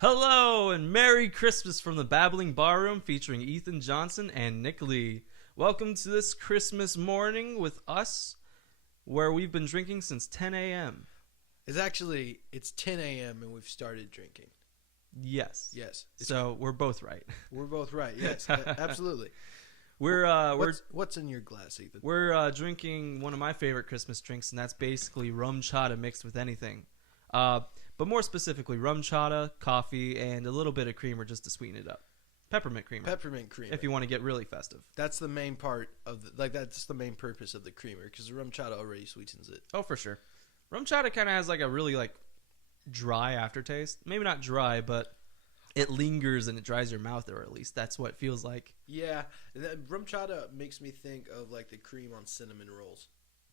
Hello and Merry Christmas from the Babbling Barroom featuring Ethan Johnson and Nick Lee. Welcome to this Christmas morning with us where we've been drinking since 10 a.m. It's 10 a.m. and we've started drinking. Yes. Yes. So we're both right. We're both right. Yes, absolutely. What's in your glass, Ethan? We're drinking one of my favorite Christmas drinks, and that's basically rum chata mixed with anything. But more specifically, rum chata, coffee, and a little bit of creamer just to sweeten it up. Peppermint creamer. Peppermint creamer. If you want to get really festive. That's the main part of that's the main purpose of the creamer, because the rum chata already sweetens it. Oh, for sure. Rum chata kind of has like a really dry aftertaste. Maybe not dry, but it lingers and it dries your mouth, or at least that's what it feels like. Yeah, rum chata makes me think of like the cream on cinnamon rolls.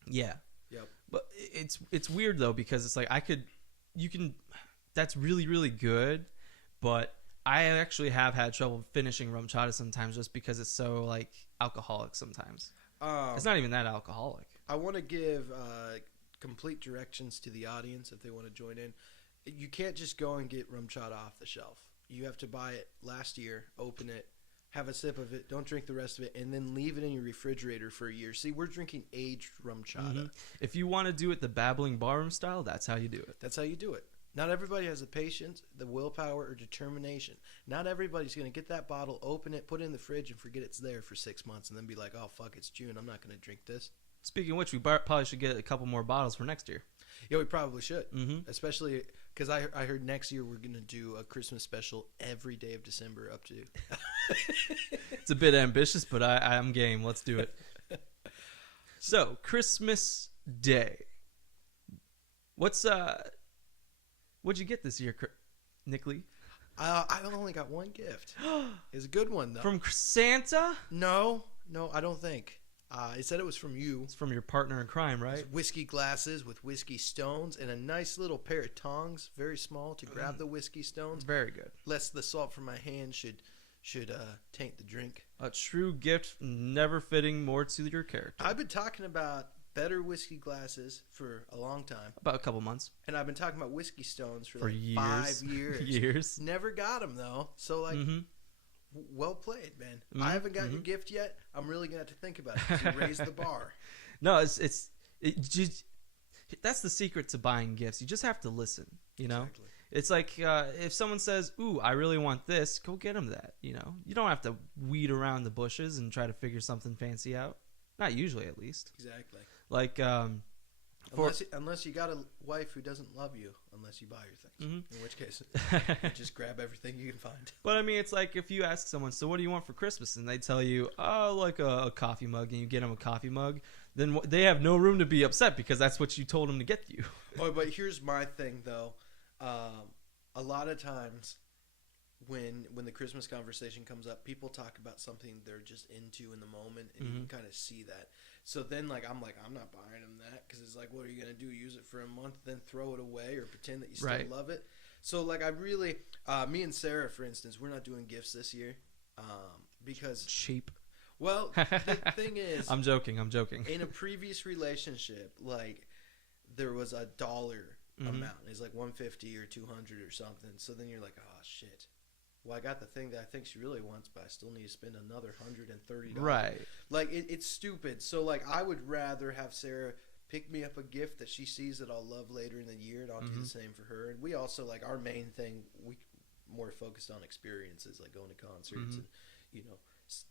Yeah. Yep. But it's weird though, because it's like that's really, really good, but I actually have had trouble finishing rum chata sometimes just because it's so alcoholic sometimes. It's not even that alcoholic. I want to give complete directions to the audience if they want to join in. You can't just go and get rum chata off the shelf. You have to buy it last year, open it, have a sip of it, don't drink the rest of it, and then leave it in your refrigerator for a year. See, we're drinking aged rum chata. Mm-hmm. If you want to do it the Babbling Barroom style, that's how you do it. That's how you do it. Not everybody has the patience, the willpower, or determination. Not everybody's going to get that bottle, open it, put it in the fridge, and forget it's there for 6 months, and then be like, oh, fuck, it's June. I'm not going to drink this. Speaking of which, we probably should get a couple more bottles for next year. Yeah, we probably should. Mm-hmm. Especially because I heard next year we're going to do a Christmas special every day of December up to. It's a bit ambitious, but I'm game. Let's do it. So, Christmas Day. What'd you get this year, Nick Lee? I only got one gift. It's a good one, though. From Santa? No, I don't think. It said it was from you. It's from your partner in crime, right? It's whiskey glasses with whiskey stones and a nice little pair of tongs, very small, to grab the whiskey stones. Very good. Lest the salt from my hand should taint the drink. A true gift, never fitting more to your character. I've been talking about better whiskey glasses for a long time. About a couple months. And I've been talking about whiskey stones for years. 5 years. Years. Never got them, though. So, well played, man. Mm-hmm. I haven't got your gift yet. I'm really going to have to think about it to raise the bar. No, that's the secret to buying gifts. You just have to listen, you know? Exactly. It's like if someone says, ooh, I really want this, go get them that, you know? You don't have to weed around the bushes and try to figure something fancy out. Not usually, at least. Exactly. Unless you got a wife who doesn't love you unless you buy your things. Mm-hmm. In which case, you just grab everything you can find. But I mean, it's like if you ask someone, so what do you want for Christmas? And they tell you, oh, like a coffee mug, and you get them a coffee mug, then they have no room to be upset because that's what you told them to get you. Oh, but here's my thing, though. A lot of times when the Christmas conversation comes up, people talk about something they're just into in the moment, and you can kind of see that. So then, I'm not buying them that, because it's like, what are you going to do? Use it for a month, then throw it away, or pretend that you still love it? So, I really, me and Sarah, for instance, we're not doing gifts this year, because cheap. Well, the thing is, I'm joking. In a previous relationship, there was a dollar amount. It's like $150 or $200 or something. So then you're like, oh shit. Well, I got the thing that I think she really wants, but I still need to spend another $130. Right. It's stupid. So, I would rather have Sarah pick me up a gift that she sees that I'll love later in the year, and I'll do the same for her. And we also, our main thing, we more focused on experiences, like going to concerts and,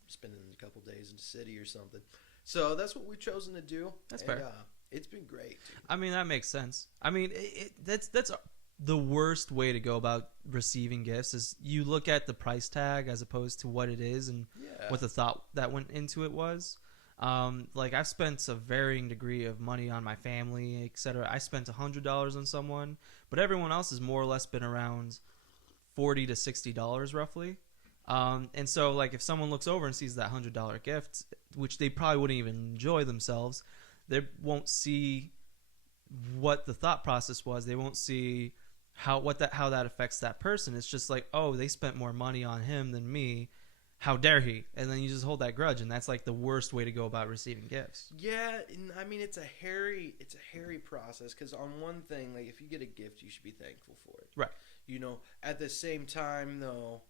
spending a couple days in the city or something. So that's what we've chosen to do. That's fair. It's been great, dude. I mean, that makes sense. I mean, that's the worst way to go about receiving gifts is you look at the price tag as opposed to what it is and what the thought that went into it was. I've spent a varying degree of money on my family, etc. I spent $100 on someone, but everyone else has more or less been around $40 to $60 roughly. And so, if someone looks over and sees that $100 gift, which they probably wouldn't even enjoy themselves, they won't see what the thought process was. They won't see how that affects that person. It's just like, oh, they spent more money on him than me. how dare he? And then you just hold that grudge, and that's like the worst way to go about receiving gifts. Yeah, and I mean it's a hairy process because on one thing, like if you get a gift, you should be thankful for it. Right. You know, at the same time though,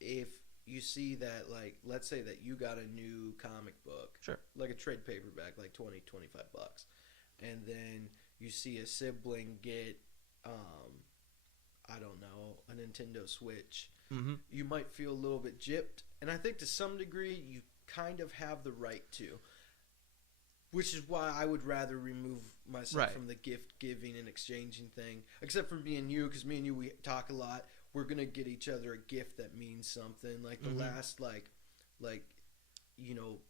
if you see that, like, let's say that you got a new comic book, sure, like a trade paperback, like $20-25, and then you see a sibling get, I don't know, a Nintendo Switch, you might feel a little bit gypped, and I think to some degree you kind of have the right to, which is why I would rather remove myself from the gift giving and exchanging thing, except for me and you, because me and you, we talk a lot. We're gonna get each other a gift that means something. Like the last, like, you know,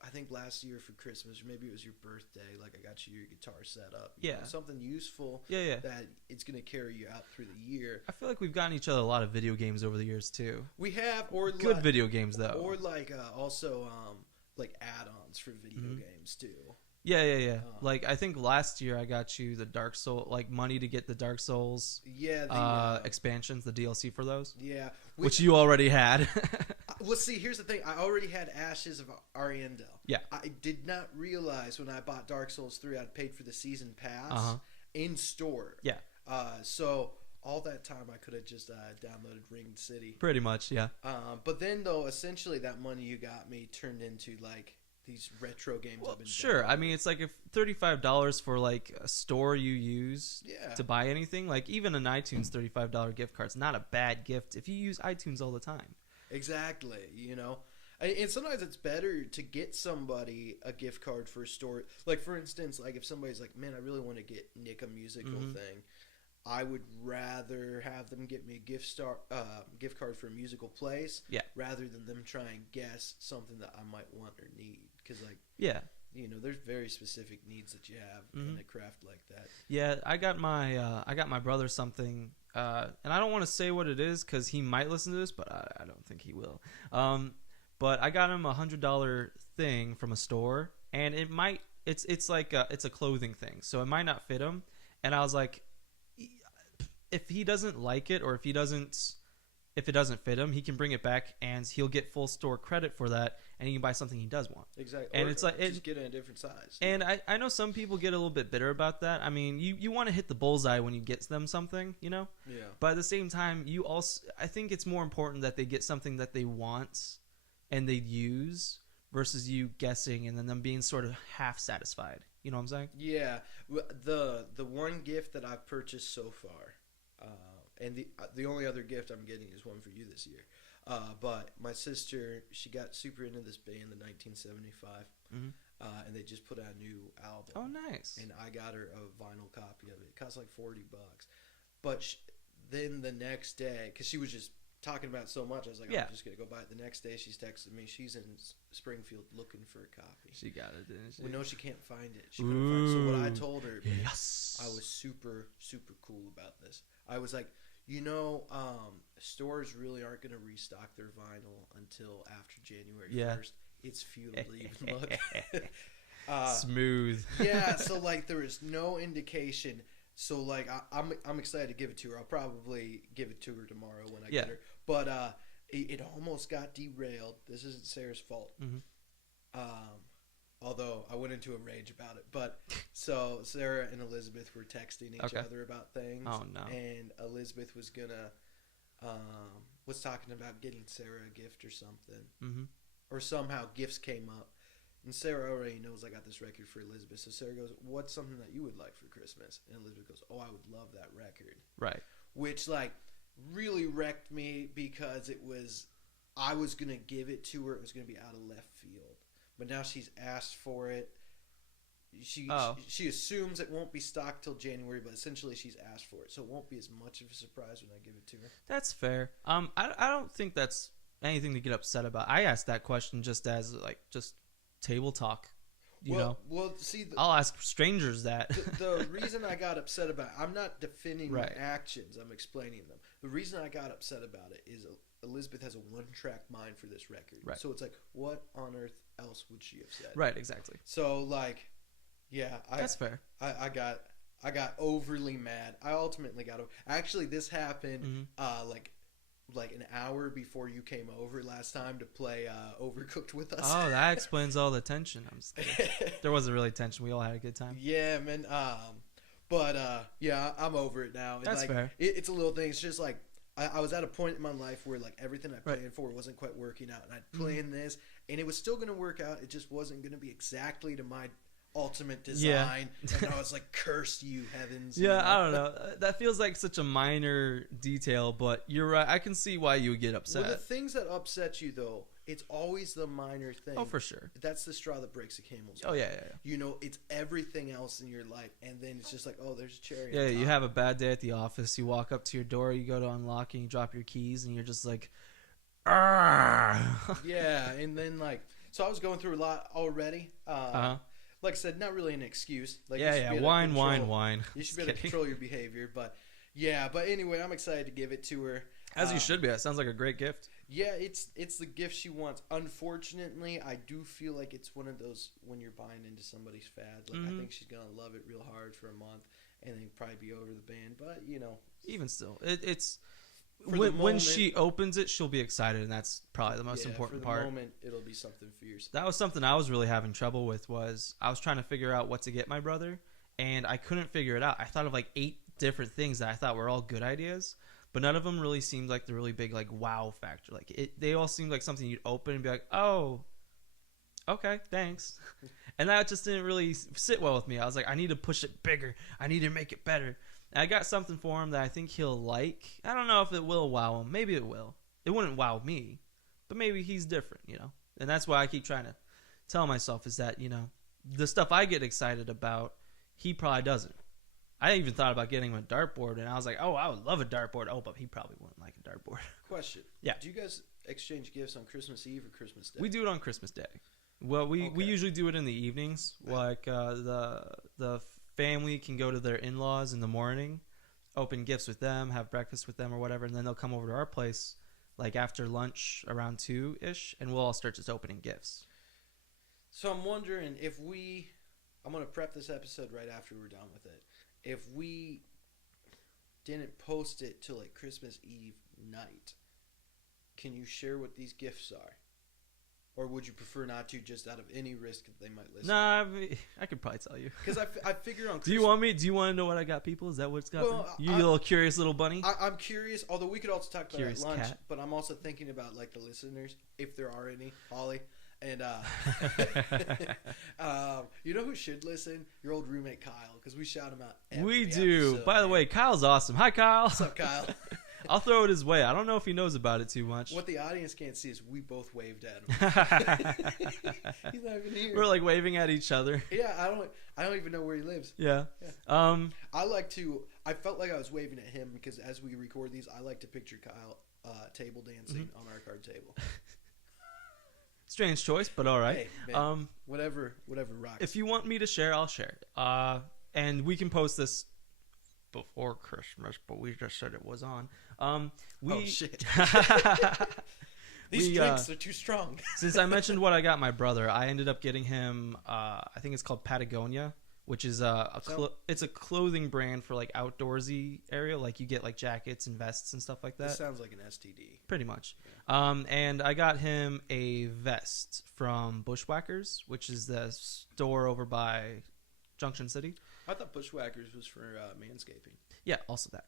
I think last year for Christmas, or maybe it was your birthday. Like I got you your guitar set up. You know, something useful. Yeah. That it's gonna carry you out through the year. I feel like we've gotten each other a lot of video games over the years too. We have, or good video games though, or like also like add-ons for video games too. Yeah. Like I think last year I got you the Dark Soul, like money to get the Dark Souls. Yeah. Expansions, the DLC for those. Yeah. Which you already had. Well, see, here's the thing. I already had Ashes of Ariandel. Yeah. I did not realize when I bought Dark Souls 3, I'd paid for the season pass in store. Yeah. So all that time I could have just downloaded Ringed City. Pretty much, yeah. But then though, essentially that money you got me turned into like these retro games. Well, I've been sure. I mean, it's like if $35 for like a store you use to buy anything. Like even an iTunes $35 gift card's not a bad gift if you use iTunes all the time. Exactly. You know, and sometimes it's better to get somebody a gift card for a store. Like for instance, like if somebody's like, "Man, I really want to get Nick a musical thing," I would rather have them get me a gift card for a musical place, rather than them try and guess something that I might want or need. Because, like, you know, there's very specific needs that you have in a craft like that. Yeah, I got my brother something, and I don't want to say what it is because he might listen to this, but I don't think he will. But I got him $100 thing from a store, and it's like it's a clothing thing, so it might not fit him. And I was like, if he doesn't like it, or if it doesn't fit him, he can bring it back and he'll get full store credit for that, and he can buy something he does want. Exactly. And or it's like just get it in a different size. And I know some people get a little bit bitter about that. I mean, you want to hit the bullseye when you get them something, you know? Yeah. But at the same time, I think it's more important that they get something that they want and they use versus you guessing and then them being sort of half satisfied. You know what I'm saying? Yeah. The one gift that I've purchased so far, and the only other gift I'm getting is one for you this year. But my sister, she got super into this band, the 1975, and they just put out a new album. Oh, nice! And I got her a vinyl copy of it. It cost like $40. But then the next day, because she was just talking about it so much, I was like, I'm just gonna go buy it. The next day, she's texted me. She's in Springfield looking for a copy. She got it, didn't she? We know she can't find it. She couldn't find it. So what I told her, yes, I was super cool about this. I was like, you know, stores really aren't going to restock their vinyl until after January 1st. It's futile to even look. Smooth. Yeah, so like there is no indication. So like I'm excited to give it to her. I'll probably give it to her tomorrow when I get her. But it almost got derailed. This isn't Sarah's fault. Although I went into a rage about it. But so Sarah and Elizabeth were texting each other about things. Oh, no. And Elizabeth was was talking about getting Sarah a gift or something. Or somehow gifts came up. And Sarah already knows I got this record for Elizabeth. So Sarah goes, "What's something that you would like for Christmas?" And Elizabeth goes, "Oh, I would love that record." Right. Which, like, really wrecked me because I was going to give it to her. It was going to be out of left field. But now she's asked for it. She assumes it won't be stocked till January, but essentially she's asked for it, so it won't be as much of a surprise when I give it to her. That's fair. I don't think that's anything to get upset about. I asked that question just as like just table talk. You know. Well, see, I'll ask strangers that. The reason I got upset about it, I'm not defending my actions. I'm explaining them. The reason I got upset about it is Elizabeth has a one-track mind for this record. Right. So it's like, what on earth else would she have said? Right. Exactly. So like, yeah, that's fair. I got overly mad. I ultimately got. Actually, this happened like like an hour before you came over last time to play Overcooked with us. Oh, that explains all the tension. I'm just kidding. There wasn't really tension. We all had a good time. Yeah, man. But yeah, I'm over it now. That's like, fair. It's a little thing. It's just like I was at a point in my life where like everything I planned for wasn't quite working out, and I'd planned this, and it was still going to work out. It just wasn't going to be exactly to my ultimate design. And I was like, curse you, heavens. Yeah, I don't know. That feels like such a minor detail, but you're right. I can see why you would get upset. Well, the things that upset you, though, it's always the minor thing. Oh, for sure. That's the straw that breaks the camel's back. Oh, yeah. You know, it's everything else in your life, and then it's just like, oh, there's a cherry. Yeah, you have a bad day at the office. You walk up to your door, you go to unlock, and you drop your keys, and you're just like, ah. Yeah, and then like, so I was going through a lot already. Like I said, not really an excuse. Like, wine. You should be able to control your behavior, but anyway, I'm excited to give it to her. As you should be. That sounds like a great gift. Yeah, it's the gift she wants. Unfortunately, I do feel like it's one of those when you're buying into somebody's fad. Like, I think she's gonna love it real hard for a month, and then probably be over the band. But even still, it's when she opens it, she'll be excited, and that's probably the most important part. For the moment, it'll be something fierce. That was something I was really having trouble with. Was I was trying to figure out what to get my brother, and I couldn't figure it out. I thought of like 8 different things that I thought were all good ideas. But none of them really seemed like the really big like wow factor. Like they all seemed like something you'd open and be like, oh, okay, thanks. And that just didn't really sit well with me. I was like, I need to push it bigger. I need to make it better. And I got something for him that I think he'll like. I don't know if it will wow him. Maybe it will. It wouldn't wow me, but maybe he's different, And that's why I keep trying to tell myself is that the stuff I get excited about, he probably doesn't. I even thought about getting him a dartboard, and I was like, oh, I would love a dartboard. Oh, but he probably wouldn't like a dartboard. Question. Yeah. Do you guys exchange gifts on Christmas Eve or Christmas Day? We do it on Christmas Day. Well, we usually do it in the evenings. Like the family can go to their in-laws in the morning, open gifts with them, have breakfast with them or whatever, and then they'll come over to our place like after lunch around 2-ish, and we'll all start just opening gifts. So I'm wondering if I'm going to prep this episode right after we're done with it. If we didn't post it till like Christmas Eve night, can you share what these gifts are? Or would you prefer not to, just out of any risk that they might listen? Nah, I could probably tell you. Because I figure on Christmas... Do you want to know what I got people? Is that what's got you little curious little bunny? I'm curious, although we could also talk about it at lunch, cat. But I'm also thinking about like the listeners, if there are any, Holly. And you know who should listen? Your old roommate Kyle, because we shout him out every episode. By the way, Kyle's awesome. Hi, Kyle. What's up, Kyle? I'll throw it his way. I don't know if he knows about it too much. What the audience can't see is we both waved at him. He's not even here. We're like waving at each other. Yeah, I don't even know where he lives. Yeah. I felt like I was waving at him because as we record these, I like to picture Kyle table dancing on our card table. Strange choice, but all right. Hey, man, whatever rocks. If you want me to share, I'll share it. And we can post this before Christmas, but we just said it was on. Oh shit! These drinks are too strong. Since I mentioned what I got my brother, I ended up getting him. I think it's called Patagonia, which is it's a clothing brand for like outdoorsy area. Like you get like jackets and vests and stuff like that. This sounds like an STD. Pretty much. Yeah. And I got him a vest from Bushwhackers, which is the store over by Junction City. I thought Bushwhackers was for manscaping. Yeah, also that.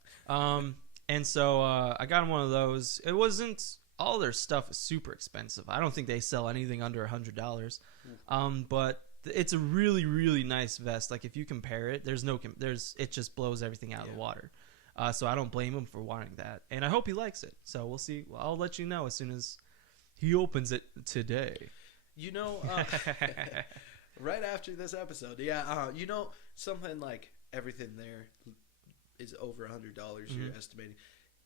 And so I got him one of those. It wasn't all their stuff is super expensive. I don't think they sell anything under $100. But it's a really, really nice vest. Like if you compare it, it just blows everything out of the water. So I don't blame him for wanting that, and I hope he likes it. So we'll see. I'll let you know as soon as he opens it today. Right after this episode, something like everything there is over $100. You're estimating.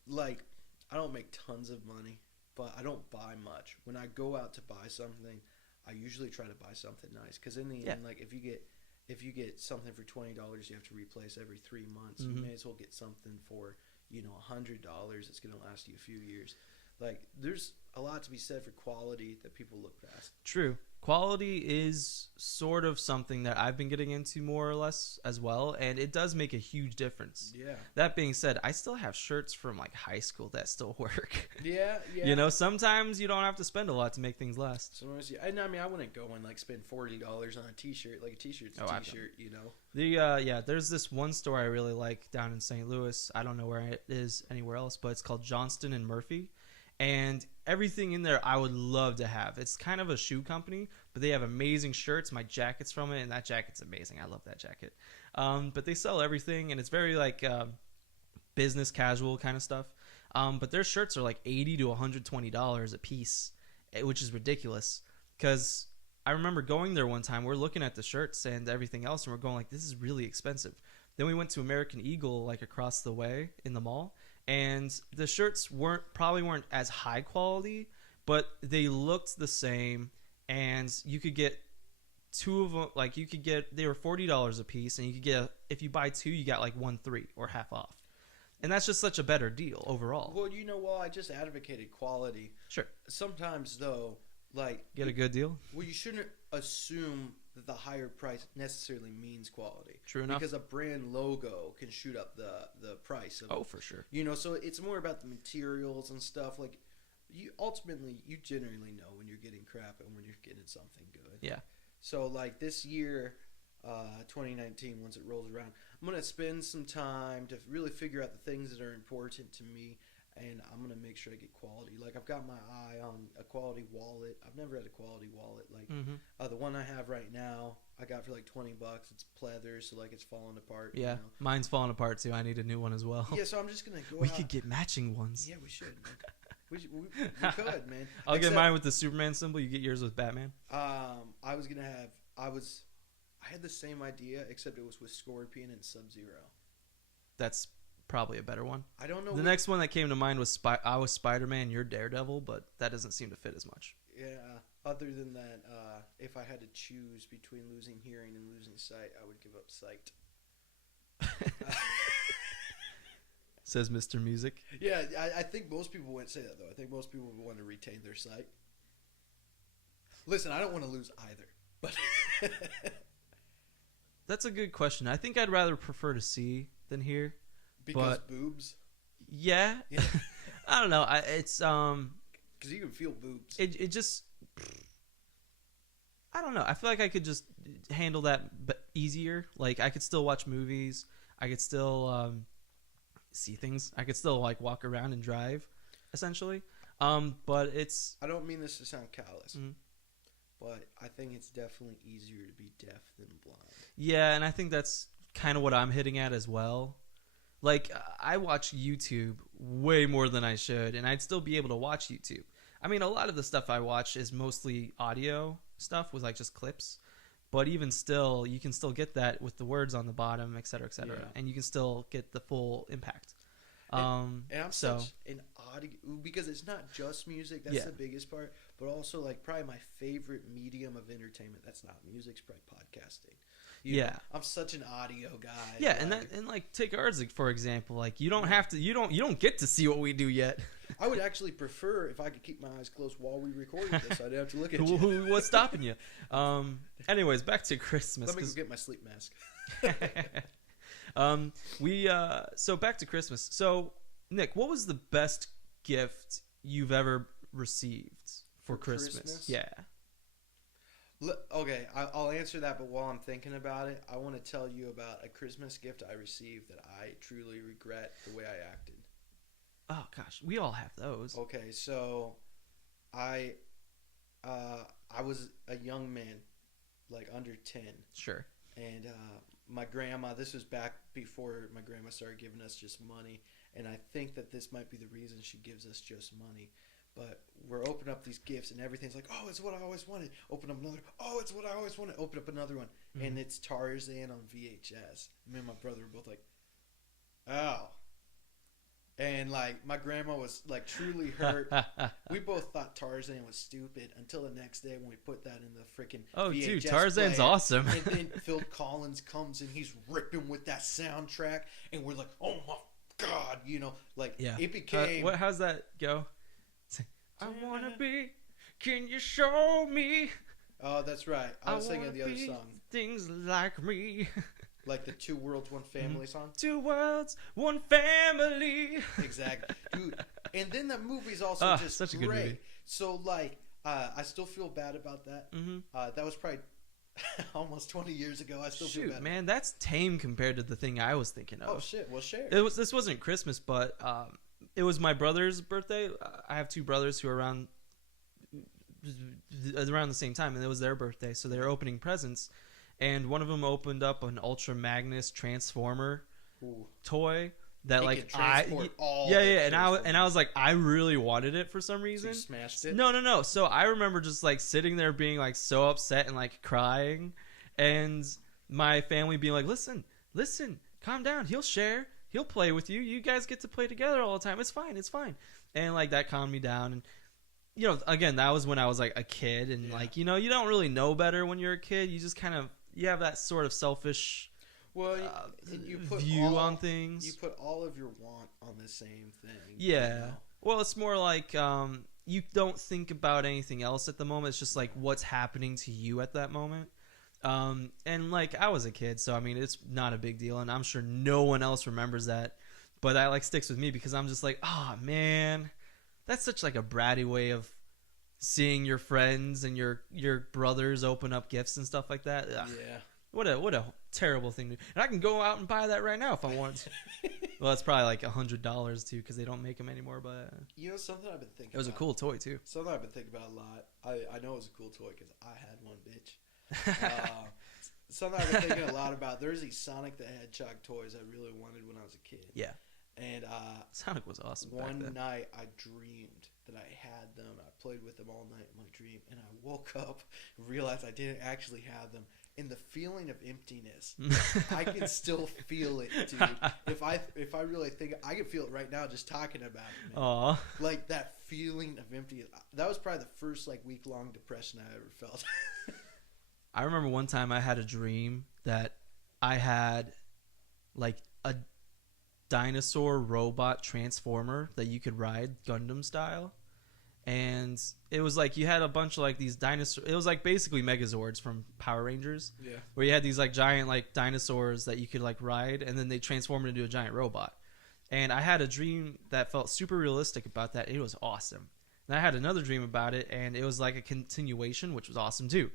Like I don't make tons of money, but I don't buy much. When I go out to buy something, I usually try to buy something nice because in the end, like if you get something for $20, you have to replace every 3 months. You may as well get something for $100. It's going to last you a few years. Like there's a lot to be said for quality that people look past. True. Quality is sort of something that I've been getting into more or less as well, and it does make a huge difference. Yeah. That being said, I still have shirts from like high school that still work. Yeah. You know, sometimes you don't have to spend a lot to make things last. Sometimes, I mean, I wouldn't go and like spend $40 on a T-shirt. Like a T-shirt's a T-shirt, you know. There's this one store I really like down in St. Louis. I don't know where it is anywhere else, but it's called Johnston and Murphy. And everything in there I would love to have. It's kind of a shoe company, but they have amazing shirts. My jacket's from it, and that jacket's amazing. I love that jacket. But they sell everything, and it's very like business casual kind of stuff. But their shirts are like $80 to $120 a piece, which is ridiculous. Because I remember going there one time. We're looking at the shirts and everything else, and we're going like, this is really expensive. Then we went to American Eagle, like across the way in the mall. And the shirts probably weren't as high quality, but they looked the same. And you could get two of them. Like they were $40 a piece, and you could get, if you buy two, you got like 1/3 or half off. And that's just such a better deal overall. Well, I just advocated quality. Sure. Sometimes though, like get a good deal. Well, you shouldn't assume that the higher price necessarily means quality. True enough. Because a brand logo can shoot up the price of it. For sure. You know, so it's more about the materials and stuff. Like, you generally know when you're getting crap and when you're getting something good. Yeah. So, like, this year, 2019, once it rolls around, I'm going to spend some time to really figure out the things that are important to me. And I'm going to make sure I get quality. Like, I've got my eye on a quality wallet. I've never had a quality wallet. Like, the one I have right now, I got for like $20. It's pleather, so like it's falling apart. Yeah, you know? Mine's falling apart too. I need a new one as well. Yeah, so I'm just going to go We could get matching ones. Yeah, we should. We could, man. I'll get mine with the Superman symbol. You get yours with Batman. I had the same idea, except it was with Scorpion and Sub-Zero. That's probably a better one. I don't know. The next one that came to mind was I was Spider-Man, you're Daredevil, but that doesn't seem to fit as much. Yeah. Other than that, if I had to choose between losing hearing and losing sight, I would give up sight. Says Mr. Music. Yeah, I think most people wouldn't say that, though. I think most people would want to retain their sight. Listen, I don't want to lose either, but that's a good question. I think I'd rather prefer to see than hear. Because boobs? Yeah. I don't know. It's because you can feel boobs. It just, I don't know. I feel like I could just handle that easier. Like, I could still watch movies. I could still see things. I could still like walk around and drive, essentially. But it's. I don't mean this to sound callous, but I think it's definitely easier to be deaf than blind. Yeah, and I think that's kind of what I'm hitting at as well. Like, I watch YouTube way more than I should, and I'd still be able to watch YouTube. I mean, a lot of the stuff I watch is mostly audio stuff with, like, just clips. But even still, you can still get that with the words on the bottom, et cetera, yeah. And you can still get the full impact. And I'm such an audio, because it's not just music, that's the biggest part, but also, like, probably my favorite medium of entertainment, that's not music, it's probably podcasting. You know, I'm such an audio guy. Yeah, like take ours for example. Like, you don't have to. You don't get to see what we do yet. I would actually prefer if I could keep my eyes closed while we recorded this. So I didn't have to look at you. What's stopping you? Anyways, back to Christmas. Let me go get my sleep mask. So back to Christmas. So, Nick, what was the best gift you've ever received for Christmas? Yeah. Okay, I'll answer that, but while I'm thinking about it, I want to tell you about a Christmas gift I received that I truly regret the way I acted. Oh, gosh. We all have those. Okay, so I was a young man, like under 10. Sure. And my grandma, this was back before my grandma started giving us just money, and I think that this might be the reason she gives us just money. But we're opening up these gifts, and everything's like, oh, it's what I always wanted. Open up another. Oh, it's what I always wanted. Open up another one. Mm-hmm. And it's Tarzan on VHS. Me and my brother were both like, oh. And, like, my grandma was, like, truly hurt. We both thought Tarzan was stupid until the next day when we put that in the freaking VHS dude, Tarzan's player. Awesome. And then Phil Collins comes, and he's ripping with that soundtrack. And we're like, oh, my God. You know, like, it became. How's that go? I wanna be. Can you show me? Oh, that's right. I was singing the other song. Things like me. Like the Two Worlds, One Family song? Two worlds, one family. Exactly. Dude. And then the movie's also just such a great. good movie. So, like, I still feel bad about that. Mm-hmm. That was probably almost 20 years ago. I still feel bad. Man, that's tame compared to the thing I was thinking of. Oh, shit. Well, share. This wasn't Christmas, but it was my brother's birthday. I have two brothers who are around the same time, and it was their birthday, so they were opening presents. And one of them opened up an Ultra Magnus Transformer toy that and I was like, I really wanted it for some reason. So you smashed it? No. So I remember just like sitting there being like so upset and like crying, and my family being like, listen, calm down. He'll share. He'll play with you. You guys get to play together all the time. It's fine. And like that calmed me down. And you know, again, that was when I was like a kid, and like, you know, you don't really know better when you're a kid. You just kind of you have that sort of selfish view on things. You put all of your want on the same thing. Yeah. You know? Well, it's more like you don't think about anything else at the moment. It's just like what's happening to you at that moment. And like I was a kid, so I mean it's not a big deal, and I'm sure no one else remembers that. But that like sticks with me because I'm just like, oh man, that's such like a bratty way of seeing your friends and your brothers open up gifts and stuff like that. Ugh. Yeah. What a terrible thing to do. And I can go out and buy that right now if I want to. Well, it's probably like $100 too because they don't make them anymore. But you know something I've been thinking. It was a cool toy too. Something I've been thinking about a lot. I know it was a cool toy because I had one, bitch. Something I've been thinking a lot about. There's these Sonic the Hedgehog toys I really wanted when I was a kid. Yeah. And Sonic was awesome. One night I dreamed that I had them. I played with them all night in my dream, and I woke up and realized I didn't actually have them. And the feeling of emptiness, I can still feel it, dude. If I really think, I can feel it right now just talking about it, man. Aww. Like that feeling of emptiness. That was probably the first like week-long depression I ever felt. I remember one time I had a dream that I had like a dinosaur robot transformer that you could ride Gundam style, and it was like you had a bunch of like these dinosaurs. It was like basically Megazords from Power Rangers, where you had these like giant like dinosaurs that you could like ride, and then they transformed into a giant robot. And I had a dream that felt super realistic about that. It was awesome. And I had another dream about it, and it was like a continuation, which was awesome too.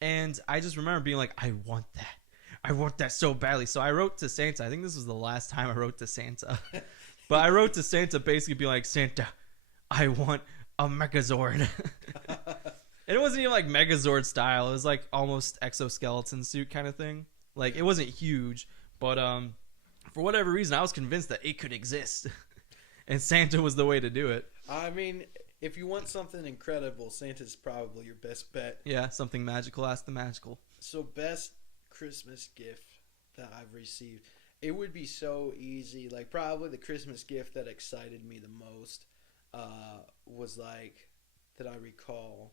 And I just remember being like, I want that so badly. So I wrote to Santa. I think this was the last time I wrote to Santa. But I wrote to Santa basically being like, Santa, I want a Megazord. And it wasn't even like Megazord style. It was like almost exoskeleton suit kind of thing. Like it wasn't huge, but for whatever reason, I was convinced that it could exist. And Santa was the way to do it. I mean, if you want something incredible, Santa's probably your best bet. Yeah, something magical. Ask the magical. So best Christmas gift that I've received. It would be so easy. Like probably the Christmas gift that excited me the most was like that I recall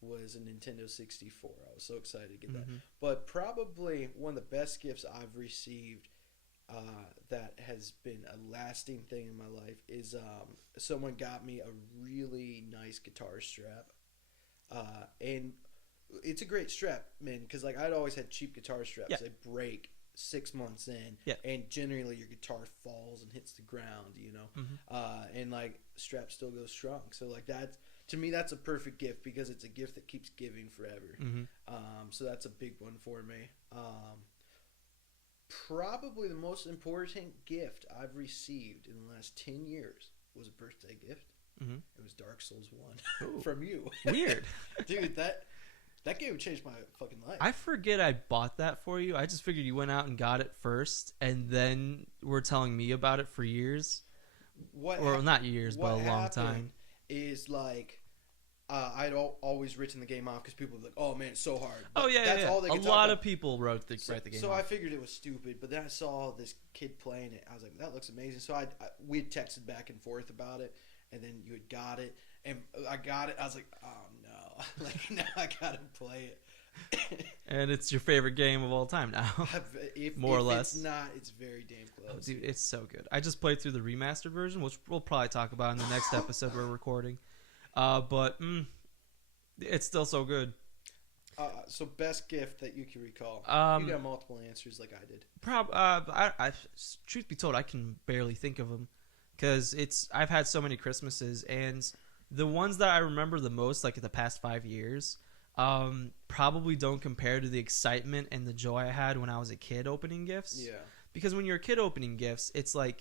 was a Nintendo 64. I was so excited to get that. But probably one of the best gifts I've received that has been a lasting thing in my life is someone got me a really nice guitar strap. And it's a great strap, man, because like I'd always had cheap guitar straps. They break 6 months in, and generally your guitar falls and hits the ground, you know. And like strap still goes strong. So like that, to me, that's a perfect gift because it's a gift that keeps giving forever. So that's a big one for me. Probably the most important gift I've received in the last 10 years was a birthday gift. It was Dark Souls 1 from you. Weird. Dude, that game changed my fucking life. I forget I bought that for you. I just figured you went out and got it first, and then were telling me about it for years. Not years, but a long time. Is like I'd always written the game off because people were like, "Oh man, it's so hard." But that's all they could talk about. Of people write the game. So off. I figured it was stupid, but then I saw this kid playing it. I was like, "That looks amazing." So we had texted back and forth about it, and then you had got it, and I got it. I was like, "Oh no!" Like now I gotta play it. And it's your favorite game of all time now. More or less. It's not. It's very damn close. Oh, dude, it's so good. I just played through the remastered version, which we'll probably talk about in the next episode we're recording. But it's still so good. So best gift that you can recall. You got multiple answers like I did. Truth be told, I can barely think of them because I've had so many Christmases, and the ones that I remember the most, like in the past 5 years, probably don't compare to the excitement and the joy I had when I was a kid opening gifts. Yeah. Because when you're a kid opening gifts, it's like,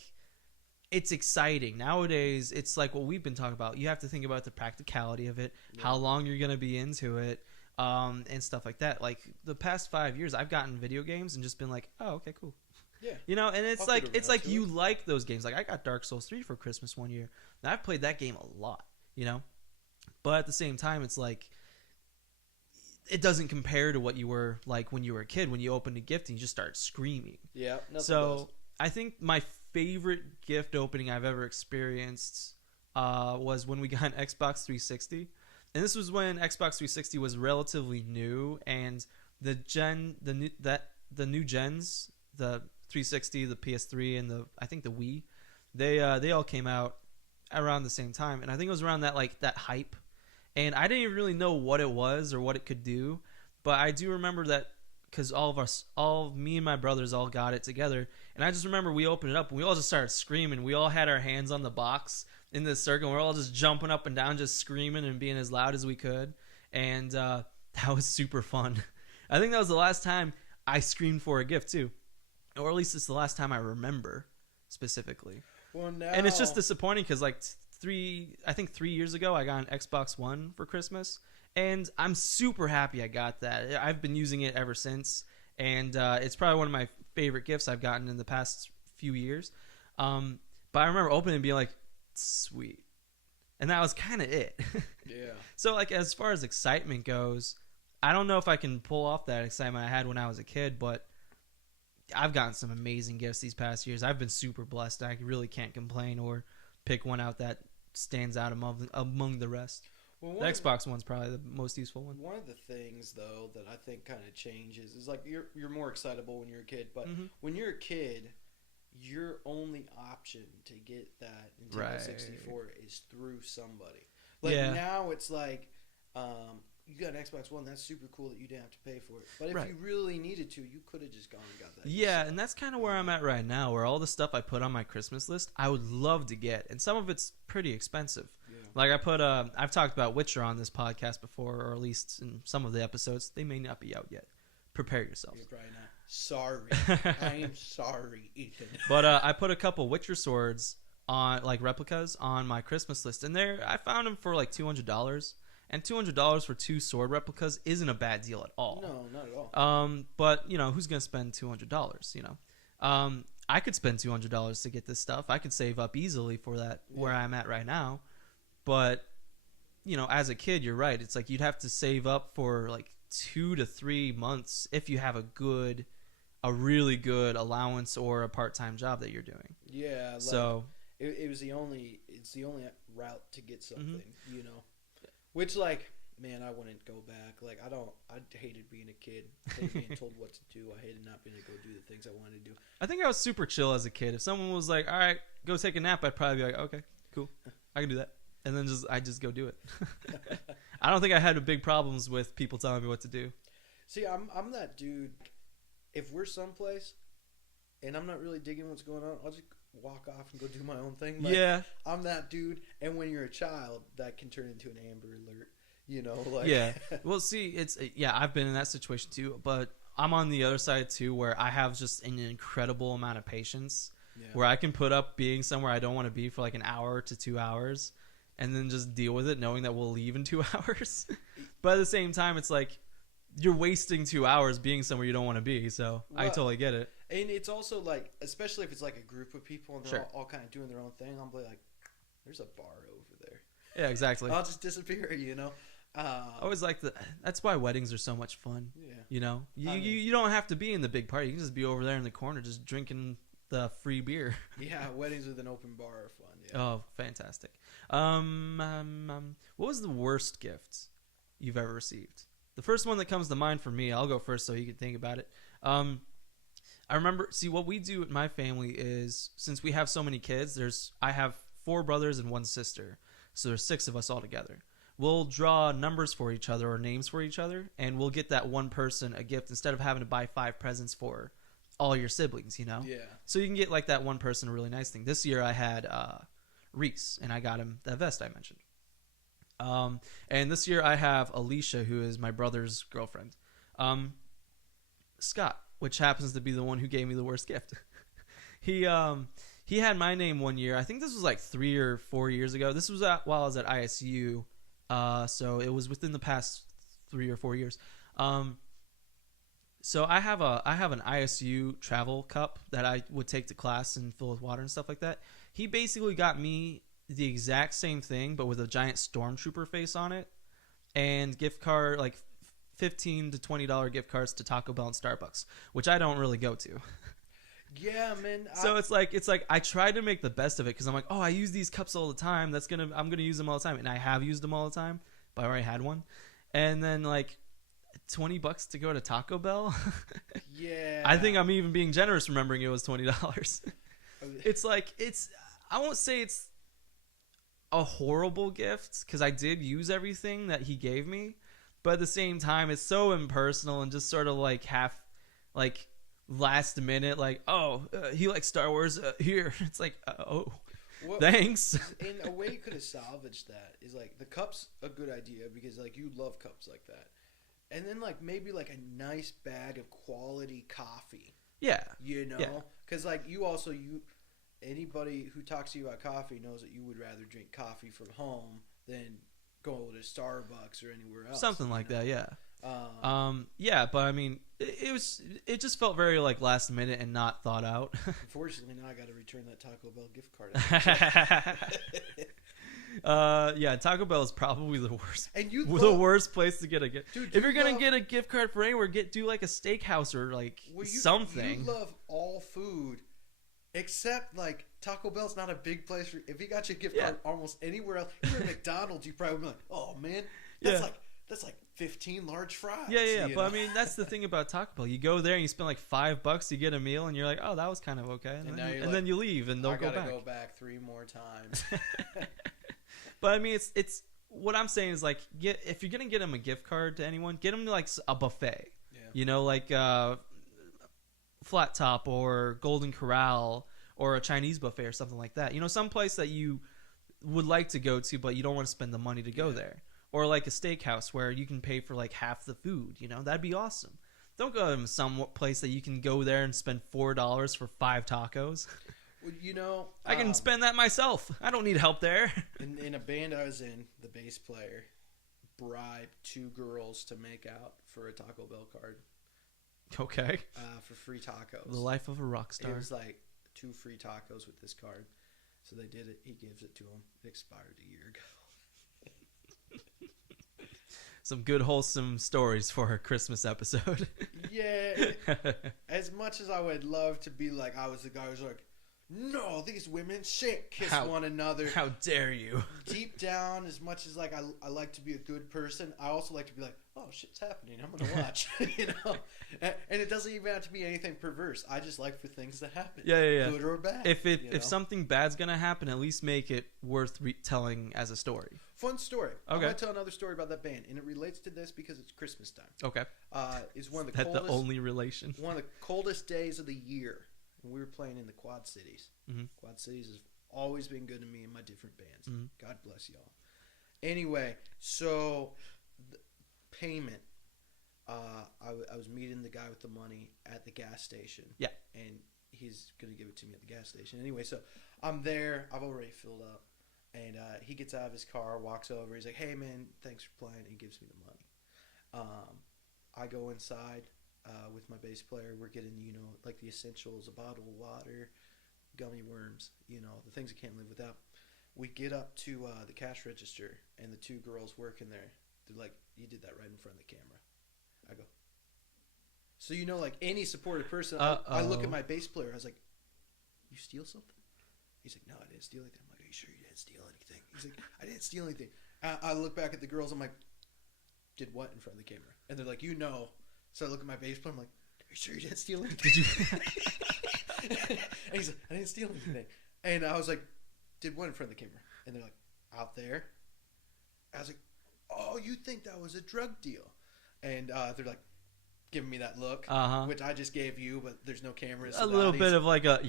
it's exciting. Nowadays, it's like what we've been talking about. You have to think about the practicality of it, how long you're going to be into it, and stuff like that. Like the past 5 years, I've gotten video games and just been like, oh, okay, cool. Yeah. You know, and it's like you like those games. Like I got Dark Souls 3 for Christmas one year. And I've played that game a lot, you know? But at the same time, it's like it doesn't compare to what you were like when you were a kid, when you opened a gift and you just start screaming. Yeah. So I think my favorite gift opening I've ever experienced was when we got an Xbox 360. And this was when Xbox 360 was relatively new, and the new gens, the 360, the PS3, and I think the Wii, they all came out around the same time, and I think it was around that hype, and I didn't even really know what it was or what it could do, but I do remember that because me and my brothers all got it together, and I just remember we opened it up and we all just started screaming. We all had our hands on the box in this circle, and we're all just jumping up and down, just screaming and being as loud as we could, and that was super fun. I think that was the last time I screamed for a gift too. Or at least it's the last time I remember specifically. Well, now... And it's just disappointing because like 3 years ago I got an Xbox One for Christmas, and I'm super happy I got that. I've been using it ever since, and it's probably one of my favorite gifts I've gotten in the past few years. But I remember opening and being like, sweet. And that was kind of it. Yeah. So like as far as excitement goes, I don't know if I can pull off that excitement I had when I was a kid, but I've gotten some amazing gifts these past years. I've been super blessed. I really can't complain or pick one out that stands out among the rest. Well, the Xbox one's probably the most useful one. One of the things, though, that I think kind of changes is like you're more excitable when you're a kid, but when you're a kid, your only option to get that Nintendo 64 is through somebody. Like now it's like you got an Xbox One, that's super cool that you didn't have to pay for it. But if you really needed to, you could have just gone and got that. Yeah, yourself. And that's kind of where I'm at right now, where all the stuff I put on my Christmas list, I would love to get. And some of it's pretty expensive. Yeah. Like I put, I've talked about Witcher on this podcast before, or at least in some of the episodes. They may not be out yet. Prepare yourself. You're probably not. Sorry. I am sorry, Ethan. But I put a couple Witcher swords on, like replicas, on my Christmas list. And I found them for like $200. And $200 for 2 sword replicas isn't a bad deal at all. No, not at all. But you know, who's gonna spend $200? You know, I could spend $200 to get this stuff. I could save up easily for that where I'm at right now. But you know, as a kid, you're right. It's like you'd have to save up for like 2 to 3 months if you have a really good allowance or a part-time job that you're doing. Yeah. Like, so it's the only route to get something. You know. Which, like, man, I wouldn't go back. Like, I hated being a kid. I hated being told what to do. I hated not being able to go do the things I wanted to do. I think I was super chill as a kid. If someone was like, all right, go take a nap, I'd probably be like, okay, cool. I can do that. And then I just go do it. I don't think I had big problems with people telling me what to do. See, I'm that dude. If we're someplace and I'm not really digging what's going on, I'll just walk off and go do my own thing. Like, yeah, I'm that dude. And when you're a child, that can turn into an Amber Alert. You know, like yeah. Well, see, I've been in that situation too, but I'm on the other side too, where I have just an incredible amount of patience, where I can put up being somewhere I don't want to be for like an hour to 2 hours, and then just deal with it, knowing that we'll leave in 2 hours. But at the same time, it's like you're wasting 2 hours being somewhere you don't want to be. So I totally get it. And it's also like, especially if it's like a group of people and they're all kind of doing their own thing, I'll be like, there's a bar over there. Yeah, exactly. I'll just disappear, you know? I always like that's why weddings are so much fun. Yeah. You know? You don't have to be in the big party. You can just be over there in the corner just drinking the free beer. Yeah, weddings with an open bar are fun. Yeah. Oh, fantastic. What was the worst gift you've ever received? The first one that comes to mind for me, I'll go first so you can think about it. I remember, what we do at my family is, since we have so many kids, I have 4 brothers and 1 sister. So there's 6 of us all together. we'll draw numbers for each other or names for each other, and we'll get that one person a gift instead of having to buy 5 presents for all your siblings, you know? Yeah. So you can get like that one person a really nice thing. This year I had Reese, and I got him that vest I mentioned. And this year I have Alicia, who is my brother's girlfriend. Scott, which happens to be the one who gave me the worst gift. He had my name one year. I think this was like 3 or 4 years ago. This was while I was at ISU. So it was within the past 3 or 4 years. So I have an ISU travel cup that I would take to class and fill with water and stuff like that. He basically got me the exact same thing, but with a giant stormtrooper face on it, and gift card, like $15 to $20 gift cards to Taco Bell and Starbucks, which I don't really go to. Yeah, man. So it's like I try to make the best of it, because I'm like, oh, I use these cups all the time. I'm gonna use them all the time, and I have used them all the time. But I already had one, and then like $20 to go to Taco Bell. Yeah. I think I'm even being generous, remembering it was $20. I won't say it's a horrible gift, because I did use everything that he gave me, but at the same time, it's so impersonal and just sort of like half, like last minute, like, oh, he likes Star Wars, here. It's like, oh, well, thanks. In a way, you could have salvaged that. Is like the cup's a good idea, because like you love cups like that, and then like maybe like a nice bag of quality coffee. Yeah, you know, because like anybody who talks to you about coffee knows that you would rather drink coffee from home than go to Starbucks or anywhere else. Something like that, yeah. Yeah, but I mean, it just felt very like last minute and not thought out. Unfortunately, now I got to return that Taco Bell gift card. Yeah, Taco Bell is probably the worst. And the worst place to get a gift. Dude, if you're gonna get a gift card for anywhere, do like a steakhouse or like something. You love all food, except like Taco Bell's not a big place. If you got your gift card almost anywhere else, even McDonald's, you probably would be like, oh man, that's like 15 large fries. Yeah. But I mean, that's the thing about Taco Bell. You go there and you spend like $5, you get a meal, and you're like, oh, that was kind of okay. And then you leave and don't go back. I gotta go back 3 more times. But I mean, it's what I'm saying is like, if you're gonna get them a gift card to anyone, get them to like a buffet. Yeah. You know, like Flat Top or Golden Corral or a Chinese buffet or something like that. You know, some place that you would like to go to, but you don't want to spend the money to go there. Or like a steakhouse where you can pay for like half the food. You know, that'd be awesome. Don't go to some place that you can go there and spend $4 for 5 tacos. Well, you know, I can spend that myself. I don't need help there. In a band I was in, the bass player bribed 2 girls to make out for a Taco Bell card. Okay. For free tacos. The life of a rock star. It was like 2 free tacos with this card. So they did it. He gives it to them. It expired a year ago. Some good wholesome stories for our Christmas episode. Yeah. As much as I would love to be like, I was the guy who's like, no, these women shouldn't kiss one another. How dare you? Deep down, as much as like I like to be a good person, I also like to be like, oh, shit's happening. I'm gonna watch. You know, and it doesn't even have to be anything perverse. I just like for things to happen. Yeah. Good or bad. If something bad's gonna happen, at least make it worth telling as a story. Fun story. Okay. I'm gonna tell another story about that band, and it relates to this because it's Christmas time. Okay. It's one of the That's coldest. the only relation. One of the coldest days of the year. And we were playing in the Quad Cities. Mm-hmm. Quad Cities has always been good to me in my different bands. Mm-hmm. God bless y'all. Anyway, so the payment. I was meeting the guy with the money at the gas station. Yeah. And he's going to give it to me at the gas station. Anyway, so I'm there. I've already filled up. And he gets out of his car, walks over. He's like, hey, man, thanks for playing. And he gives me the money. I go inside. With my bass player, we're getting, like the essentials, a bottle of water, gummy worms, the things I can't live without. We get up to the cash register, and the 2 girls working there, they're like, you did that right in front of the camera. I go, so like any supportive person, I look at my bass player, I was like, you steal something? He's like, no, I didn't steal anything. I'm like, are you sure you didn't steal anything? He's like, I didn't steal anything. I look back at the girls, I'm like, did what in front of the camera? And they're like, So I look at my bass player. I'm like, "Are you sure you didn't steal anything?" Did you? And he's like, "I didn't steal anything." And I was like, "Did what in front of the camera?" And they're like, "Out there." I was like, oh, you think that was a drug deal? And they're like giving me that look, which I just gave you, but there's no cameras. So a little bit of like a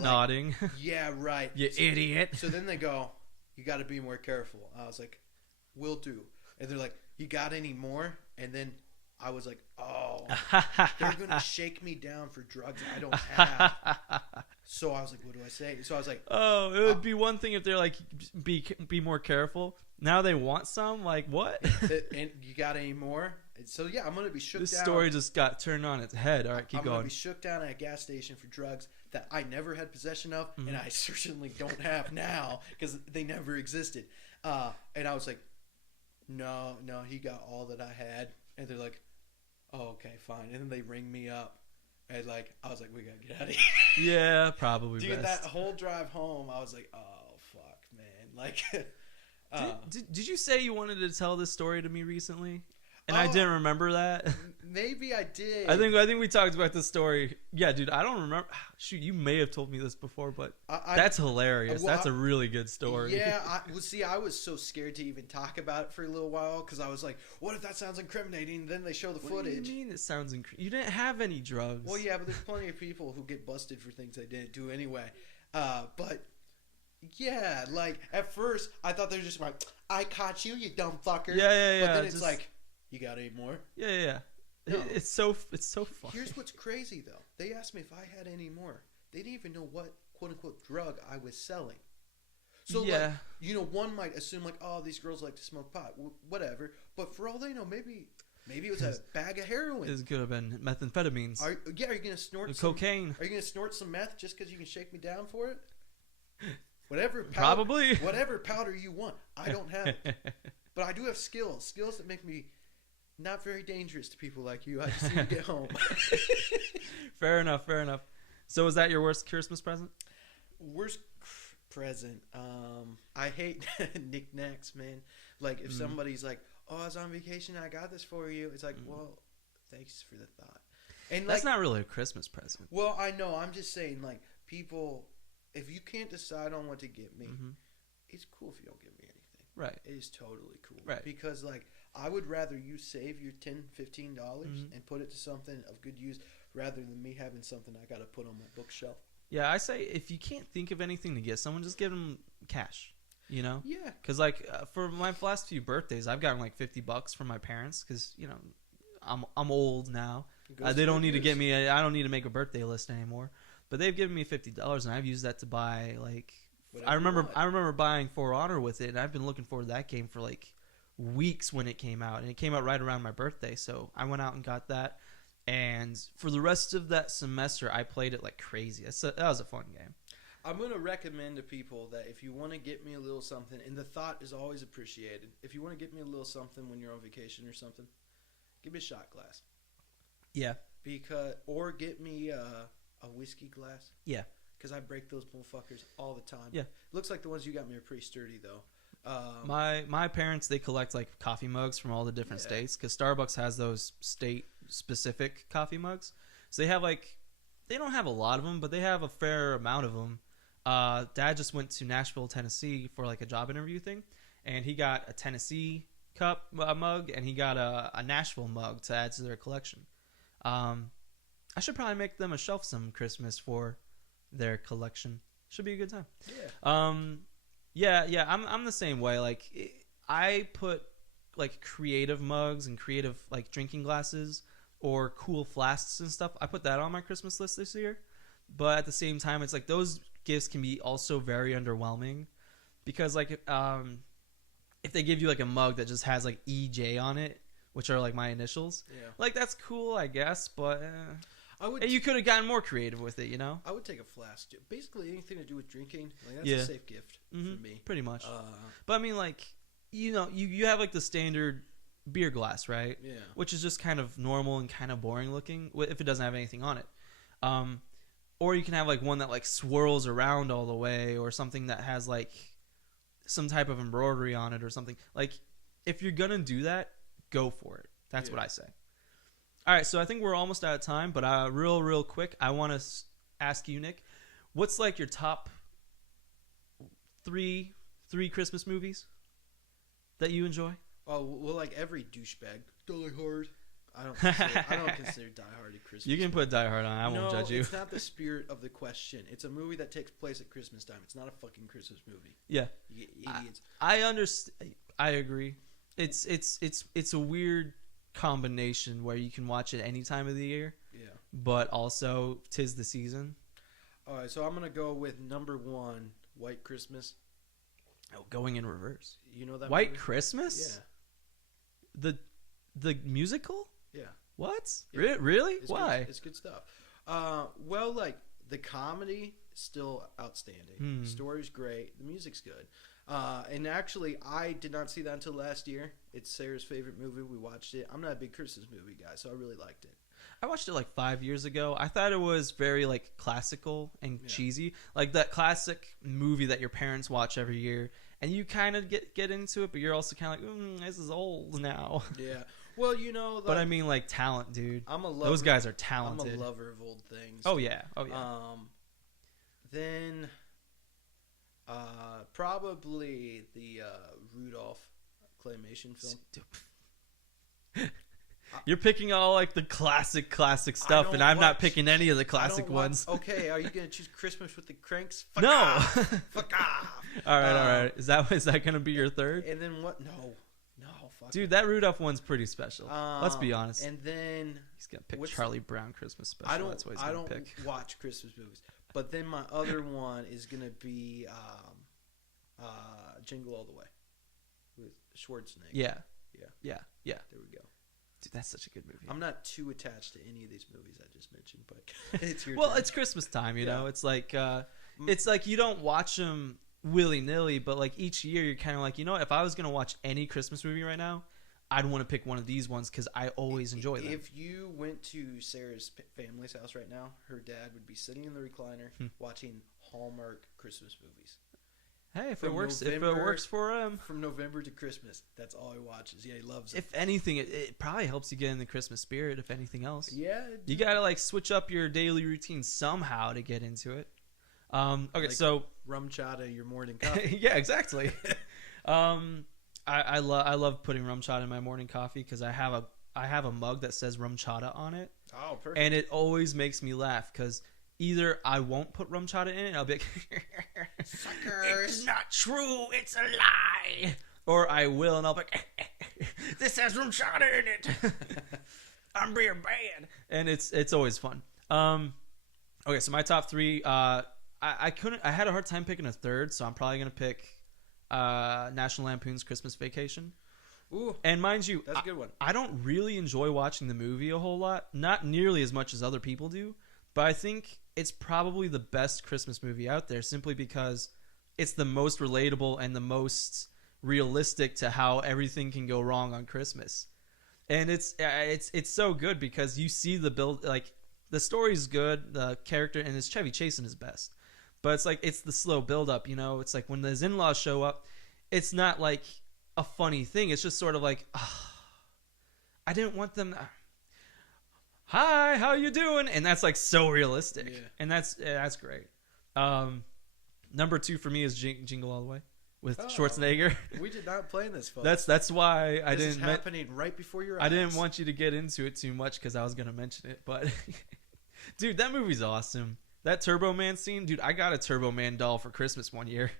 nodding. Like, yeah, right. You idiot. So then they go, you got to be more careful. I was like, will do. And they're like, you got any more? And then I was like, oh, they're going to shake me down for drugs I don't have. So I was like, what do I say? So I was like, oh, it would be one thing if they're like, be more careful. Now they want some? Like, what? And you got any more? And so, yeah, I'm going to be shook down. This story just got turned on its head. All right, keep going. I'm going to be shook down at a gas station for drugs that I never had possession of, and I certainly don't have now because they never existed. And I was like, no, he got all that I had. And they're like, oh, okay, fine. And then they ring me up. And like, I was like, we got to get out of here. Yeah, probably Dude, best. that whole drive home, I was like, oh, fuck, man. Like, did you say you wanted to tell this story to me recently? And I didn't remember that. Maybe I did. I think we talked about this story. Yeah, dude, I don't remember. Shoot, you may have told me this before, but that's hilarious. That's a really good story. Yeah, I was so scared to even talk about it for a little while because I was like, what if that sounds incriminating? And then they show the footage. What do you mean it sounds incriminating? You didn't have any drugs. Well, yeah, but there's plenty of people who get busted for things they didn't do anyway. But yeah, like at first I thought they were just like, I caught you, you dumb fucker. Yeah. But then it's like, you got any more? Yeah. No. It's so funny. Here's what's crazy though. They asked me if I had any more. They didn't even know what quote unquote drug I was selling. So like, one might assume like, oh, these girls like to smoke pot, whatever. But for all they know, maybe it was a bag of heroin. This could have been methamphetamines. Are you gonna snort some cocaine? Are you gonna snort some meth just because you can shake me down for it? Whatever powder you want. I don't have it, but I do have skills that make me not very dangerous to people like you. I just need to get home. Fair enough. So was that your worst Christmas present? Worst present? I hate knickknacks, man. Like if somebody's like, oh, I was on vacation, I got this for you. It's like, well, thanks for the thought. And that's not really a Christmas present. Well, I know. I'm just saying, like, people, if you can't decide on what to get me, it's cool if you don't give me anything. Right. It is totally cool. Right. Because, like, I would rather you save your $10, $15 and put it to something of good use rather than me having something I got to put on my bookshelf. Yeah, I say if you can't think of anything to get someone, just give them cash, you know? Yeah. Because, like, for my last few birthdays, I've gotten, like, $50 from my parents because, you know, I'm old now. They don't need to get me I don't need to make a birthday list anymore. But they've given me $50, and I've used that to buy, like... I remember buying For Honor with it, and I've been looking forward to that game for, like... weeks when it came out, and it came out right around my birthday, so I went out and got that, and for the rest of that semester I played it like crazy. That was a fun game. I'm going to recommend to people that if you want to get me a little something, and the thought is always appreciated, if you want to get me a little something when you're on vacation or something, give me a shot glass. Yeah. Or get me a whiskey glass. Yeah. Because I break those motherfuckers all the time. Yeah. Looks like the ones you got me are pretty sturdy though. My parents, they collect like coffee mugs from all the different states because Starbucks has those state specific coffee mugs. So they have they don't have a lot of them, but they have a fair amount of them. Dad just went to Nashville, Tennessee for like a job interview thing, and he got a Tennessee cup mug, and he got a Nashville mug to add to their collection. I should probably make them a shelf some Christmas for their collection. Should be a good time. Yeah. I'm the same way. Like, I put like creative mugs and creative like drinking glasses or cool flasks and stuff. I put that on my Christmas list this year. But at the same time, it's like those gifts can be also very underwhelming because like if they give you like a mug that just has like EJ on it, which are like my initials, like that's cool, I guess. But you could have gotten more creative with it, you know? I would take a flask. Basically, anything to do with drinking, like that's a safe gift for me. Pretty much. But I mean, like, you know, you have like the standard beer glass, right? Yeah. Which is just kind of normal and kind of boring looking if it doesn't have anything on it. Or you can have like one that like swirls around all the way, or something that has like some type of embroidery on it or something. Like, if you're gonna do that, go for it. That's what I say. All right, so I think we're almost out of time, but real quick, I want to ask you, Nick, what's like your top three Christmas movies that you enjoy? Oh well, like every douchebag. Die Hard. I don't consider Die Hard a Christmas. You can put Die Hard on. I won't judge you. No, it's not the spirit of the question. It's a movie that takes place at Christmas time. It's not a fucking Christmas movie. Yeah, you idiots. I understand. I agree. It's a weird combination where you can watch it any time of the year. Yeah. But also, 'tis the season. All right, so I'm gonna go with number 1, White Christmas. Oh, going in reverse. You know that White movie? Christmas? Yeah. The musical? Yeah. What? Yeah. Really? It's Why? Good. It's good stuff. Well, like the comedy still outstanding. The story's great. The music's good. And actually, I did not see that until last year. It's Sarah's favorite movie. We watched it. I'm not a big Christmas movie guy, so I really liked it. I watched it like 5 years ago. I thought it was very like classical and cheesy, like that classic movie that your parents watch every year, and you kind of get into it, but you're also kind of like, this is old now. Yeah. Well, you know, like, but I mean, like talent, dude. I'm a lover. Those guys are talented. I'm a lover of old things. Oh yeah. Oh yeah. Then, probably the Rudolph claymation film. You're picking all like the classic stuff, and I'm not picking any of the classic ones. Okay, are you gonna choose Christmas with the Cranks? Fuck no. Off. Fuck off. All right. Is that gonna be your third? And then what? No. Fuck. Dude, that Rudolph one's pretty special. Let's be honest. And then he's gonna pick Charlie Brown Christmas special. That's what he's gonna pick. I don't watch Christmas movies, but then my other one is gonna be Jingle All the Way with Schwarzenegger. Yeah. There we go. Dude, that's such a good movie. I'm not too attached to any of these movies I just mentioned, but it's your well, turn. It's Christmas time, you know. It's like you don't watch them willy-nilly, but like each year you're kind of like, you know, if I was gonna watch any Christmas movie right now, I'd want to pick one of these ones because I always enjoy them. If you went to Sarah's family's house right now, her dad would be sitting in the recliner watching Hallmark Christmas movies. Hey, if it works for him. From November to Christmas, that's all he watches. Yeah, he loves it. If anything, it probably helps you get in the Christmas spirit, if anything else. Yeah. You got to like switch up your daily routine somehow to get into it. Okay, like so rum chata, your morning coffee. Yeah, exactly. I love putting rum chata in my morning coffee because I have a mug that says rum chata on it. Oh, perfect. And it always makes me laugh because either I won't put rum chata in it and I'll be like, suckers, it's not true, it's a lie. Or I will and I'll be like, this has rum chata in it. I'm being bad. And it's always fun. Okay, so my top three, I had a hard time picking a third, so I'm probably gonna pick National Lampoon's Christmas Vacation. Ooh, and mind you, that's a good one. I don't really enjoy watching the movie a whole lot, not nearly as much as other people do, but I think it's probably the best Christmas movie out there simply because it's the most relatable and the most realistic to how everything can go wrong on Christmas. And it's so good because you see the build, like the story's good, the character, and it's Chevy Chase in his best. But it's like it's the slow build up, you know. It's like when his in-laws show up, it's not like a funny thing. It's just sort of like, I didn't want them. Hi, how you doing? And that's like so realistic, and that's great. Number 2 for me is Jingle All the Way with Schwarzenegger. We did not plan this, folks. That's why I this didn't. Is happening right before your eyes. I didn't want you to get into it too much because I was gonna mention it, but dude, that movie's awesome. That Turbo Man scene, dude. I got a Turbo Man doll for Christmas one year.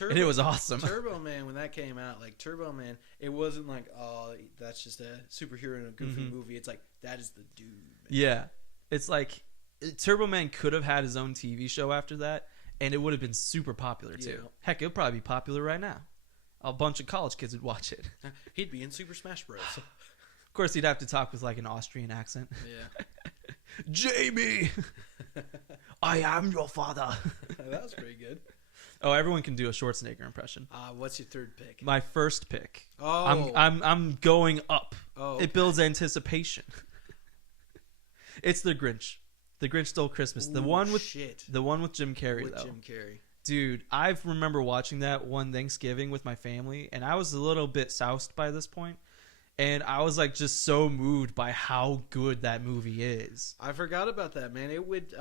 And it was awesome. Turbo Man, when that came out, like Turbo Man, it wasn't like, oh, that's just a superhero in a goofy movie. It's like, that is the dude, man. Yeah. It's like, Turbo Man could have had his own TV show after that, and it would have been super popular, too. Yeah. Heck, it would probably be popular right now. A bunch of college kids would watch it. He'd be in Super Smash Bros. Of course, he'd have to talk with, like, an Austrian accent. Yeah. Jamie! I am your father. That was pretty good. Oh, everyone can do a Schwarzenegger impression. What's your third pick? My first pick. Oh, I'm going up. Oh, okay. It builds anticipation. It's The Grinch. The Grinch Stole Christmas. Ooh, the one with shit. The one with Jim Carrey. With though. Jim Carrey. Dude, I remember watching that one Thanksgiving with my family, and I was a little bit soused by this point, and I was like just so moved by how good that movie is. I forgot about that, man. It would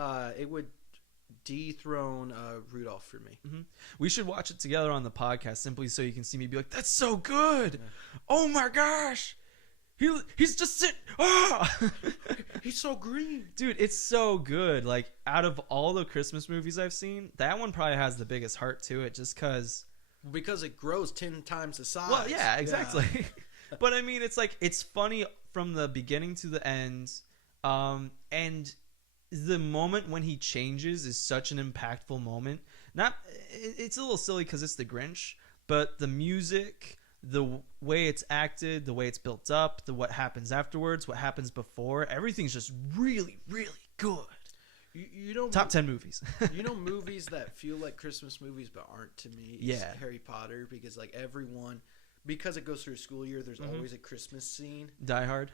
dethrone Rudolph for me. Mm-hmm. We should watch it together on the podcast simply so you can see me be like, that's so good. Yeah. Oh my gosh. He's just sitting. Oh! He's so green. Dude, it's so good. Like, out of all the Christmas movies I've seen, that one probably has the biggest heart to it just because it grows 10 times the size. Well, yeah, exactly. Yeah. But I mean, it's like, it's funny from the beginning to the end. And the moment when he changes is such an impactful moment. It's a little silly because it's the Grinch, but the music, the way it's acted, the way it's built up, what happens afterwards, what happens before, everything's just really, really good. You know, top 10 movies. You know, movies that feel like Christmas movies but aren't to me. Yeah, Harry Potter, because like everyone, because it goes through a school year, there's always a Christmas scene. Die Hard.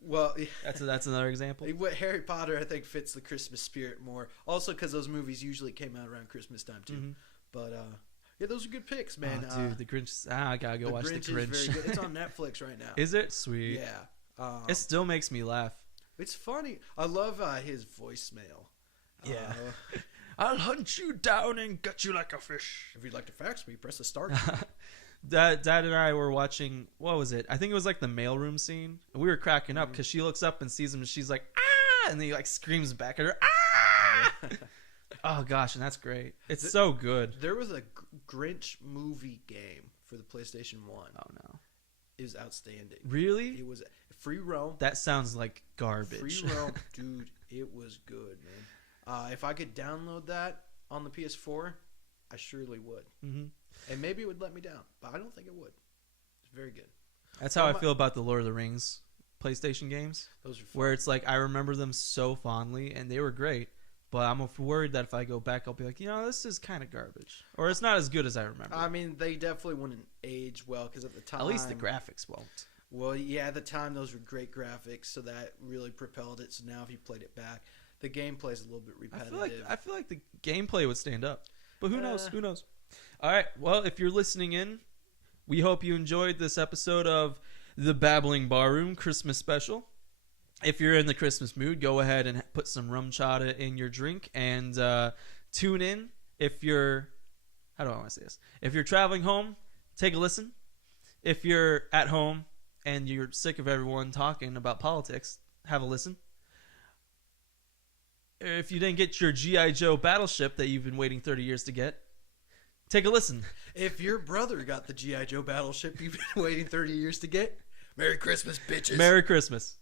Well, that's another example. What Harry Potter, I think, fits the Christmas spirit more. Also, because those movies usually came out around Christmas time too. Mm-hmm. But yeah, those are good picks, man. Oh, dude, the Grinch. I gotta go watch the Grinch. Is very good. It's on Netflix right now. Is it? Sweet. Yeah. It still makes me laugh. It's funny. I love his voicemail. Yeah. I'll hunt you down and gut you like a fish. If you'd like to fax me, press the start. Dad and I were watching, what was it? I think it was like the mailroom scene. We were cracking up because she looks up and sees him and she's like, ah! And then he like screams back at her, ah! Oh gosh, and that's great. It's so good. There was a Grinch movie game for the PlayStation 1. Oh no. It was outstanding. Really? It was free roam. That sounds like garbage. Free roam, dude, it was good, man. If I could download that on the PS4, I surely would. Mm-hmm. And maybe it would let me down, but I don't think it would. It's very good. That's how I feel about the Lord of the Rings PlayStation games. Those are fun. Where it's like, I remember them so fondly, and they were great. But I'm worried that if I go back, I'll be like, this is kind of garbage. Or it's not as good as I remember. I mean, they definitely wouldn't age well, because at the time... At least the graphics won't. Well, yeah, at the time, those were great graphics, so that really propelled it. So now if you played it back, the gameplay is a little bit repetitive. I feel like the gameplay would stand up. But who knows? Who knows? All right. Well, if you're listening in, we hope you enjoyed this episode of the Babbling Barroom Christmas special. If you're in the Christmas mood, go ahead and put some rum chata in your drink and tune in. If you're, how do I want to say this? If you're traveling home, take a listen. If you're at home and you're sick of everyone talking about politics, have a listen. If you didn't get your G.I. Joe battleship that you've been waiting 30 years to get, take a listen. If your brother got the G.I. Joe battleship you've been waiting 30 years to get, Merry Christmas, bitches. Merry Christmas.